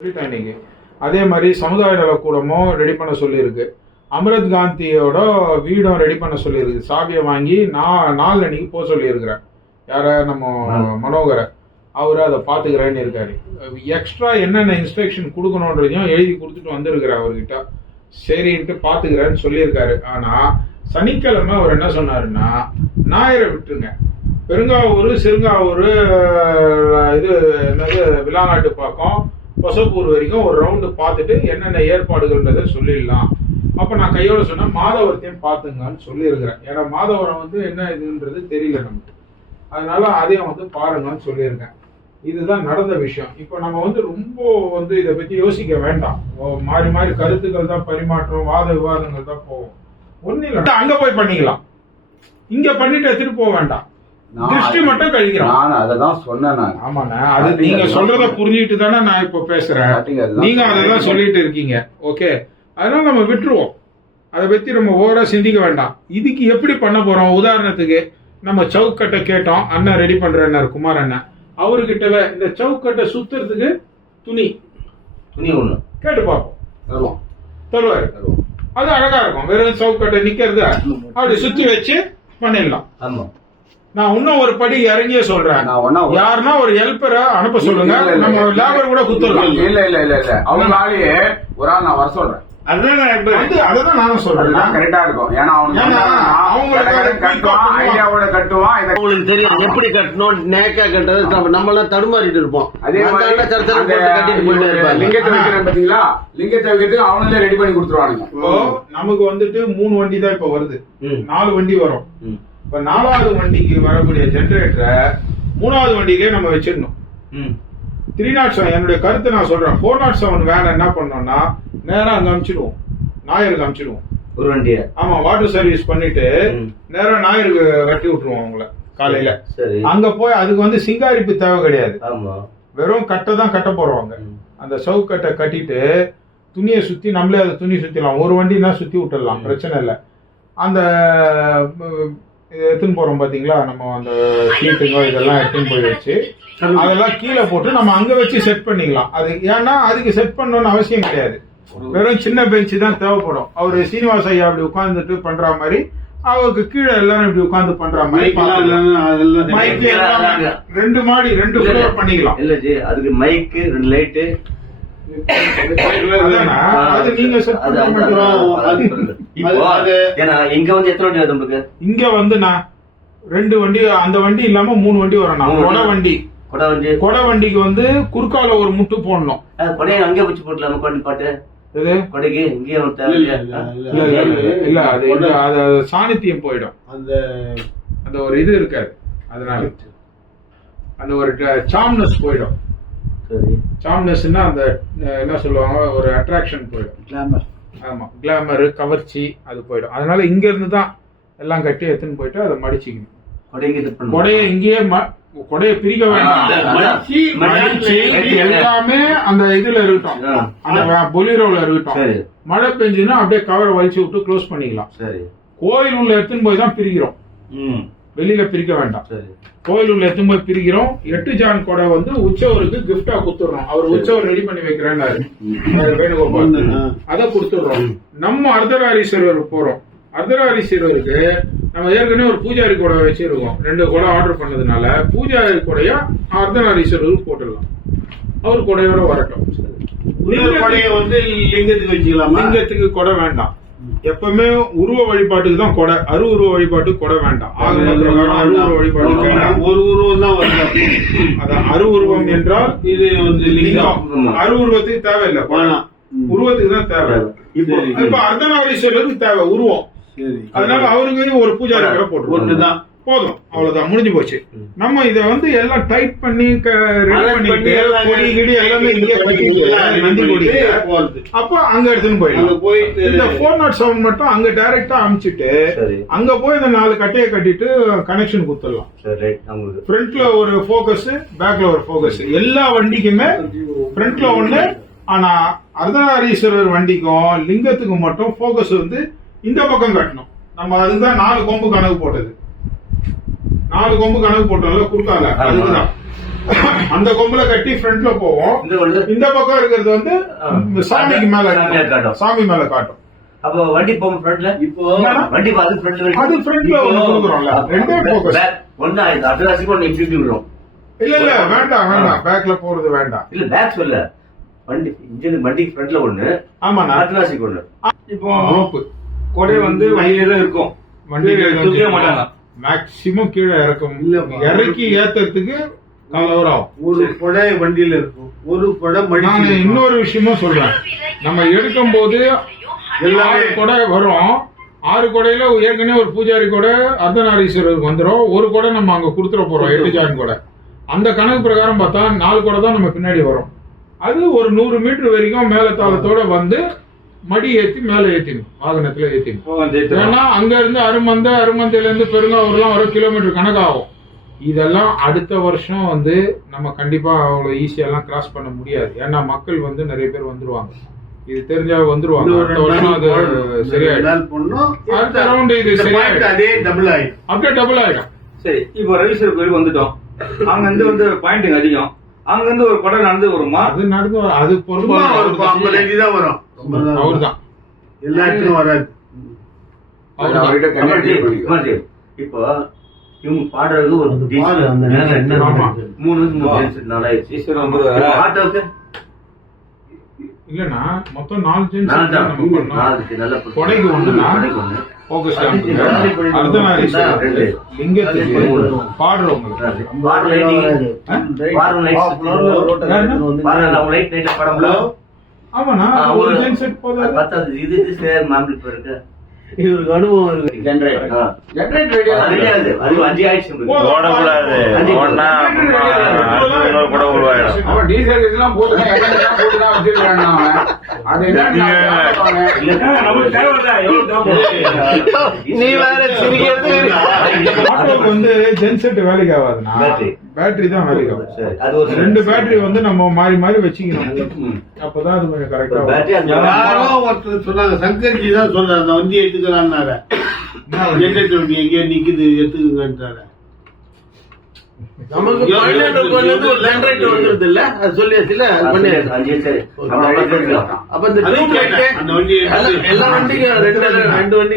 இன்னைக்கு அதே மாதிரி சமுதாய நலக்கூடமும் ரெடி பண்ண சொல்லியிருக்கு. அமிர்த் காந்தியோட வீடும் ரெடி பண்ண சொல்லியிருக்கு. சாவியை வாங்கி 4 அன்னைக்கு போக சொல்லியிருக்கிறேன். யார நம்ம மனோகரை அவரு அதை பாத்துக்கிறேன்னு இருக்காரு. எக்ஸ்ட்ரா என்னென்ன இன்ஸ்ட்ரக்ஷன் கொடுக்கணும்ன்றதையும் எழுதி கொடுத்துட்டு வந்திருக்கிறார் அவர்கிட்ட. சரின்ட்டு பாத்துக்கிறேன்னு சொல்லியிருக்காரு. ஆனா சனிக்கிழமை அவர் என்ன சொன்னாருன்னா, ஞாயிறை விட்டுருங்க, பெருங்காவூர் சிறுங்காவூர் இது என்னது விளாநாட்டு பக்கம் பசப்பூர் வரைக்கும் ஒரு ரவுண்டு பார்த்துட்டு என்னென்ன ஏற்பாடுகள்ன்றதை சொல்லிடலாம். அப்ப நான் கையோட சொன்னேன், மாதவரத்தையும் பாத்துங்கன்னு சொல்லியிருக்கிறேன். ஏன்னா மாதவரம் என்ன இதுன்றது தெரியல நமக்கு, அதனால அதையும் பாருங்கன்னு சொல்லியிருக்கேன். இதுதான் நடந்த விஷயம். இப்ப நம்ம ரொம்ப இதை பத்தி யோசிக்க வேண்டாம். மாறி மாறி கருத்துக்கள் தான் பரிமாற்றம், வாத விவாதங்கள் தான் போகும். ஒன்னும் இல்லை, அங்க போய் பண்ணிக்கலாம். இங்க பண்ணிட்டு எடுத்துட்டு போக வேண்டாம். திருஷ்டி மட்டும் கழிக்கிறோம். ஆமாண்ணா, அது நீங்க சொல்றத புரிஞ்சுட்டு தானே நான் இப்ப பேசுறேன். நீங்க அதெல்லாம் சொல்லிட்டு இருக்கீங்க. ஓகே, அதனால நம்ம விட்டுருவோம். அதை பத்தி நம்ம ஓவரா சிந்திக்க வேண்டாம். இதுக்கு எப்படி பண்ண போறோம்? உதாரணத்துக்கு நம்ம சவுக்கட்டை கேட்டோம், அண்ணன் ரெடி பண்றாரு குமார் அண்ணன். அவர்கிட்டவே இந்த சவுக்கட்டை சுத்துறதுக்கு துணி ஒண்ணு கேட்டு பார்ப்போம், தருவாரு. அது அழகா இருக்கும். வெறும் சவுக்கட்டை நிக்கிறது அப்படி சுத்தி வச்சு பண்ணிடலாம். நான் இன்னும் ஒரு படி இறங்கியே சொல்றேன். யாருன்னா ஒரு ஹெல்ப்பரை அனுப்ப சொல்லுங்க, நம்ம லேபர் கூட குத்துறோம். இல்ல அவங்களாலேயே ஒரு ஆள் நான் வர சொல்றேன். அதுதான் நானும் சொல்றேன், கரெக்டா இருக்கும். ஏன்னா அவங்களுக்கு தெரியும் எப்படி கட்டணும், நேக்கா கட்டுறது. நம்ம எல்லாம் தடுமாறிட்டு இருப்போம். அதே லிங்கத்தை வைக்கிறேன் பாத்தீங்களா, லிங்கத்தை வைக்கிறதுக்கு அவங்களே ரெடி பண்ணி கொடுத்துருவானுங்க. இப்போ நமக்கு 3 வண்டி தான் இப்ப வருது, 4 வண்டி வரும். இப்ப 4வது வண்டிக்கு வரக்கூடிய ஜெனரேட்டரை 3வது வண்டியிலே நம்ம வச்சிடணும். 307 என்னுடைய கருத்து நான் சொல்றேன். 407 வேன் என்ன பண்ணோம்னா நேரா அங்க அனுப்பிச்சிடுவோம், ஞாயிறுக்கு அனுப்பிச்சிடுவோம் ஒரு வண்டியை. ஆமா, வாட்டர் சர்வீஸ் பண்ணிட்டு நேரா ஞாயிறுக்கு கட்டி விட்டுருவோம் அவங்கள காலையில. அங்க போய் அதுக்கு சிங்காரிப்பு தேவை கிடையாது, வெறும் கட்டை தான் கட்ட போறோம். அந்த சவுக்கட்டை கட்டிட்டு துணியை சுத்தி நம்மளே அதை துணி சுத்திடலாம். ஒரு வண்டினா சுத்தி விட்டுடலாம், பிரச்சனை இல்லை. அந்த எடுத்துன்னு போறோம் பாத்தீங்களா, நம்ம அந்த சீட்டுங்க இதெல்லாம் எடுத்துன்னு போய் வச்சு அதெல்லாம் கீழே போட்டு நம்ம அங்க வச்சு செட் பண்ணிக்கலாம். அது ஏன்னா அதுக்கு செட் பண்ணணும்னு அவசியம் கிடையாது, வெறும் சின்ன பெஞ்சு தான் தேவைப்படும். அவரு சீனிவாச ஐயா அப்படி உட்கார்ந்துட்டு பண்ற மாதிரி, அவருக்கு கீழே எல்லாரும் இப்படி உட்கார்ந்து பண்ற மாதிரி 2 மாடி 2 ஃப்ளோர் பண்ணிக்கலாம். இல்ல ஜி, அதுக்கு மைக்கு 2 லைட்டு அது நீங்க செட் இங்க நான் 2 வண்டி, அந்த வண்டி இல்லாம 3 வண்டி வரும். கொடை வண்டிக்கு குறுக்கால ஒரு முட்டு போடணும். கொடையை அங்கே வச்சு போடலாம். பாட்டு கொடைக்கு இங்கே இல்ல, அது சாணித்தியம் போயிடும். அந்த ஒரு இது இருக்காது, அதனால அந்த ஒரு சாம்னஸ் போயிடும். சாம்னஸ்னா அந்த என்ன சொல்லுவாங்க, ஒரு அட்ராக்ஷன் போயிடும். கிளாமர், ஆமா, கிளாமர் கவர்ச்சி அது போயிடும். அதனால இங்க இருந்து தான் எல்லாம் கட்டி எடுத்துன்னு போயிட்டு அதை மடிச்சுக்கணும். கொடையை இங்கேயே கொடையை பிரிக்க வேண்டாம், எல்லாமே அந்த இதுல இருக்கட்டும், அந்த பொலிரோல இருக்கட்டும். மழை பெஞ்சுன்னா அப்படியே கவரை வலிச்சு விட்டு க்ளோஸ் பண்ணிக்கலாம். கோயில் உள்ள எடுத்துன்னு போய் தான் பிரிக்கிறோம், வெளியில பிரிக்க வேண்டாம். கோயில் உள்ள எடுத்துன்னு போய் பிரிக்கிறோம். 8 ஜான் கொடை உற்சவருக்கு கிஃப்டா குடுத்துடுறோம். அவர் உற்சவர் ரெடி பண்ணி வைக்கிறேன்னாரு வேணுகோபால், அதை கொடுத்துடுறோம். நம்ம அர்த்தநாரீஸ்வரர் போறோம். அர்த்தநாரீஸ்வரருக்கு நம்ம ஏற்கனவே ஒரு பூஜாரி கொடை வச்சிருக்கோம். 2 கொடை ஆர்டர் பண்ணதுனால பூஜாரி கொடையா அர்த்தநாரீஸ்வரருக்கு போட்டுடலாம். அவர் கொடையோட வரட்டும். லிங்கத்துக்கு வச்சுக்கலாம். லிங்கத்துக்கு கொடை வேண்டாம். எப்பவுமே உருவ வழிபாட்டுக்கு தான் கொடை, அருவுருவ வழிபாட்டுக்கு கொடை வேண்டாம். அருவுருவ வழிபாடு ஒரு உருவம் தான் வருது. அதான் அருவுருவம் என்றால் இது லிங்கம். அருவுருவத்துக்கு தேவையில்லை, உருவத்துக்கு தான் தேவை. இப்ப அர்த்தநாரீஸ்வரருக்கு தேவை உருவம். அதனால அவருக்கு ஒரு பூஜாரி கூட போட்டுதான் போதும், அவ்வளவுதான், முடிஞ்சு போச்சு. நம்ம இத எல்லாம் டைட் பண்ணி கொடி கிடி எல்லாமே நந்தி கொடி அப்ப அங்க எடுத்துன்னு போயிடலாம். இந்த 407 மட்டும் அங்க டைரக்டா அனுப்பிச்சிட்டு அங்க போய் இந்த 4 கட்டையை கட்டிட்டு கனெக்ஷன் கொடுத்துடலாம். ஃப்ரண்ட்ல ஒரு போக்கஸ், பேக்ல ஒரு போக்கஸ். எல்லா வண்டிக்குமே ஃப்ரண்ட்ல ஒண்ணு. ஆனா அர்த்தநாரீஸ்வரர் வண்டிக்கும் லிங்கத்துக்கும் மட்டும் போக்கஸ் இந்த பக்கம் கட்டணும். நம்ம அதுதான் 4 கொம்பு கணக்கு போட்டது. 4 கொம்பு கணக்கு போட்டோம்ல குறுக்கால, அதுதான் அந்த கொம்புல கட்டி ஃப்ரண்ட்ல போவோம். இந்த பக்கம் இருக்கிறது வந்து சாமிக்கு மேல சாமி மேல காட்டும். அப்போ வண்டி போகும் ஃப்ரண்ட்ல. இப்போ வண்டி பார்த்து ஃப்ரண்ட்ல அது ஃப்ரண்ட்ல ஒண்ணு கொடுக்குறோம்ல, ரெண்டே போக்கஸ். ஒண்ணா இந்த அட்ராசிக்கு ஒண்ணு திருப்பி விடுறோம். இல்ல வேண்டாம் பேக்ல போறது வேண்டாம். இல்ல பேக் சொல்ல, வண்டி இன்ஜின் வண்டி ஃப்ரண்ட்ல ஒண்ணு, ஆமா அட்ராசிக்கு ஒண்ணு. இப்போ ரோப்பு கொடை வந்து வண்டியில தான் இருக்கும், வண்டியில மாட்டாங்க. மேக்சிமம் கீழே இறக்கும், இறக்கி ஏத்துறதுக்கு காலவர் ஆகும். ஒரு கொடை வண்டியில இருக்கும், ஒரு கொடை நான் இன்னொரு விஷயமும் சொல்றேன். நம்ம எடுக்கும் போது எல்லா கொடை வரும். 6 கொடையில ஏற்கனவே ஒரு பூஜாரி கொடை அர்த்தநாரீஸ்வரருக்கு வந்துடும். ஒரு கொடை நம்ம அங்க கொடுத்துட போறோம், 8 ஜான் கொடை. அந்த கணக்கு பிரகாரம் பார்த்தா 4 கொடை தான் நம்ம பின்னாடி வரும். அது ஒரு 100 மீட்டர் வரைக்கும் மேலத்தாளத்தோட வந்து மடி ஏத்தி மேல ஏத்திடும், வாகனத்துல ஏத்திடும். ஏன்னா அங்க இருந்து அருமந்தையில இருந்து பெருங்காவூர்லாம் ஒரு கிலோமீட்டர் கணக்காகும். இதெல்லாம் அடுத்த வருஷம் வந்து நம்ம கண்டிப்பா அவ்வளவு ஈஸியெல்லாம் கிராஸ் பண்ண முடியாது. ஏன்னா மக்கள் வந்து நிறைய பேர் வந்துருவாங்க, இது தெரிஞ்சா வந்துருவாங்க. அடுத்த வருஷம் அது சரியாயிடும். அடுத்த ரவுண்ட் இது சரியாயிடும், அதே டபுள் ஆயிடும், அப்படியே டபுள் ஆயிடும். சரி, இப்போ ரவிஸ்வரர் கோயில் வந்துட்டோம். அங்க இருந்து வந்து பாயிண்டிங் அதிகம். அங்க இருந்து ஒரு கொடை நடந்து வருமா? அது நடந்து அது பொறுப்பா 50 அடி தான் வரும். அவர்தான் எல்லா இடத்துக்கும் வராது. இப்போ இவங்க பாடுறது ஒரு அந்த நேரம் என்ன 3 நாளாயிடுச்சு. ஆட்டோக்கு இல்லன்னா மொத்தம் 4 ஜென்ஸ் நல்ல கொடைக்கு ஒண்ணுனா போக்கஸ் அர்த்தநாரீஸ்வரர் லிங்கத்துக்கு பாடுறவங்களுக்கு ஆமாண்ணா ஒரு ஜென் செட் போதும். இவருக்கு அனுபவம் இருக்கு. நீ வேற வந்து ஜென் செட் வேலைக்கு ஆகாதுன்னா பேட்டரி தான் வேலைக்கு ஆகும். 2 பேட்டரி வந்து நம்ம மாறி மாறி வச்சுக்கணும், அப்பதான் அது கொஞ்சம் கரெக்டா. யாரோ ஒருத்தர் சொன்னாங்க, சங்கர்ஜி தான் சொல்றாரு, அந்த வண்டி எடுத்துக்கிறான்னாரு. ஜெனரேட்டர் வண்டி எங்கேயோ நிக்குது, எடுத்துக்கன்றாரு. நமக்கு ஒரு ஜெனரேட்டர் வந்துருது இல்ல, அது சொல்லியாச்சுல, அது பண்ணியாச்சு. அப்ப இந்த அந்த வண்டி எல்லா வண்டியும் 2 வண்டி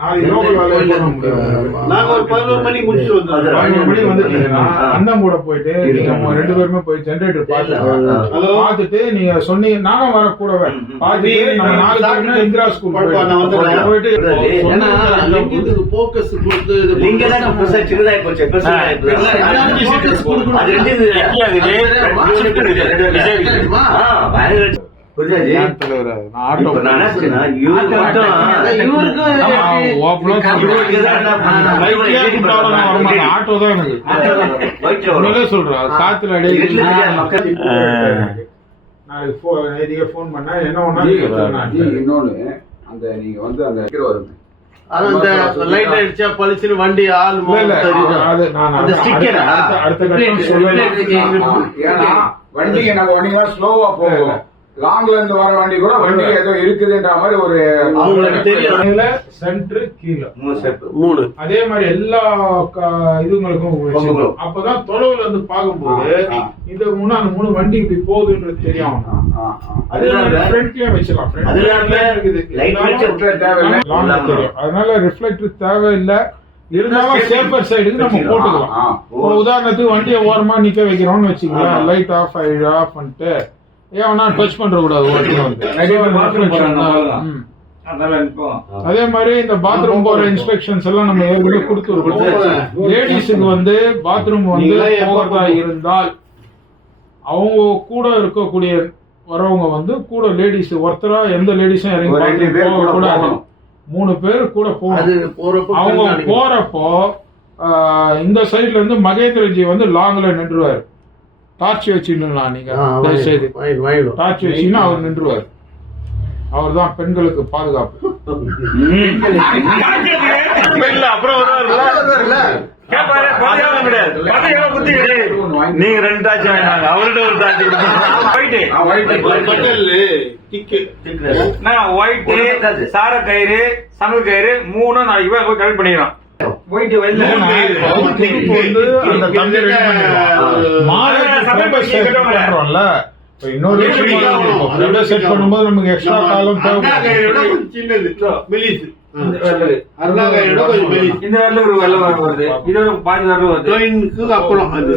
நாளைக்கு லோக்கல் வேலையை போட முடியும். நாங்க ஒரு 11 மணிக்கு முடிச்சு வந்தோம். 11 மணி வந்துட்டீங்கன்னா அண்ணன் கூட போயிட்டு நீங்க 2 பேருமே போய் ஜெனரேட்டர் பார்த்துட்டு நீங்க சொன்னீங்க, நானும் வர கூடவே பார்த்துட்டு நம்ம 4 பேருமே இந்திரா ஸ்கூல் போயிட்டு போக்கஸ் கொடுத்து ஆட்டோ தான் எனக்கு சொல்றேன். காத்துல அடியே போன் பண்ணா என்ன ஒண்ணா இன்னொன்னு அந்த நீங்க வந்து அந்த வருது லைட் அடிச்சா பளிச்சுன்னு வண்டி ஆள் வண்டிக்கு நம்ம வண்டிங்களா ஸ்லோவா போகும். லாங்ல இருந்து வர வண்டி கூட வண்டி ஏதோ இருக்குதுன்ற மாதிரி ஒரு அவங்களுக்கு தெரியும். சென்டர் கீழே 3 அதே மாதிரி எல்லா இதுங்களுக்கும் அப்பதான் தொலைவுல இருந்து பார்க்கும்போது இந்த 3 வண்டி இப்படி போகுதுன்றது தெரியும். அதனால ரிஃப்ளெக்டர் தேவையில்லை, இருந்தாலும் சேஃபர் சைடுக்கு நம்ம போட்டுக்கலாம். உதாரணத்துக்கு வண்டியை ஓரமா நிக்க வைக்கிறோம்னு வச்சுக்கலாம், லைட் ஆஃப் பண்ணிட்டு ஏன்னா டச் பண்ற கூடாது. அதே மாதிரி இந்த பாத்ரூம் போற இன்ஸ்பெக்ஷன்ஸ் எல்லாம் நம்ம ஏற்கனவே கொடுத்துருக்கோம். லேடிஸுக்கு வந்து பாத்ரூம் வந்து போகிறதா இருந்தால் அவங்க கூட இருக்கக்கூடிய வரவங்க வந்து கூட லேடிஸ் ஒருத்தரா எந்த லேடிஸும் இறங்கி கூட 3 பேர் கூட போகணும். அவங்க போறப்போ இந்த சைட்ல இருந்து மகேந்திரஜி வந்து லாங்ல நின்றுவாரு. டார்ச் வச்சுக்கலாம், நீங்க டார்ச் வச்சீங்கன்னா அவர் நின்றுவார். அவர் தான் பெண்களுக்கு பாதுகாப்பு. நீங்க 2 டார்ச் வாங்கினாங்க, அவர்கிட்ட ஒரு டார்ச் ஒயிட் சார கயிறு சணல் கயிறு 3 நாளைக்கு போய் கலெக்ட் பண்ணிடுறோம். போயிட்டு வெளில திருப்பி வந்து அந்த தம்பி ரெடி பண்ணிடுவான். மாலை பண்றோம்ல, இன்னொரு விஷயம் செட் பண்ணும்போது நமக்கு எக்ஸ்ட்ரா காலம் தேவைப்படும். சின்னது மெலிசு இந்த வரல ஒரு வெள்ளம் வருது, இது ஒரு 15 வருது. அப்புறம் அது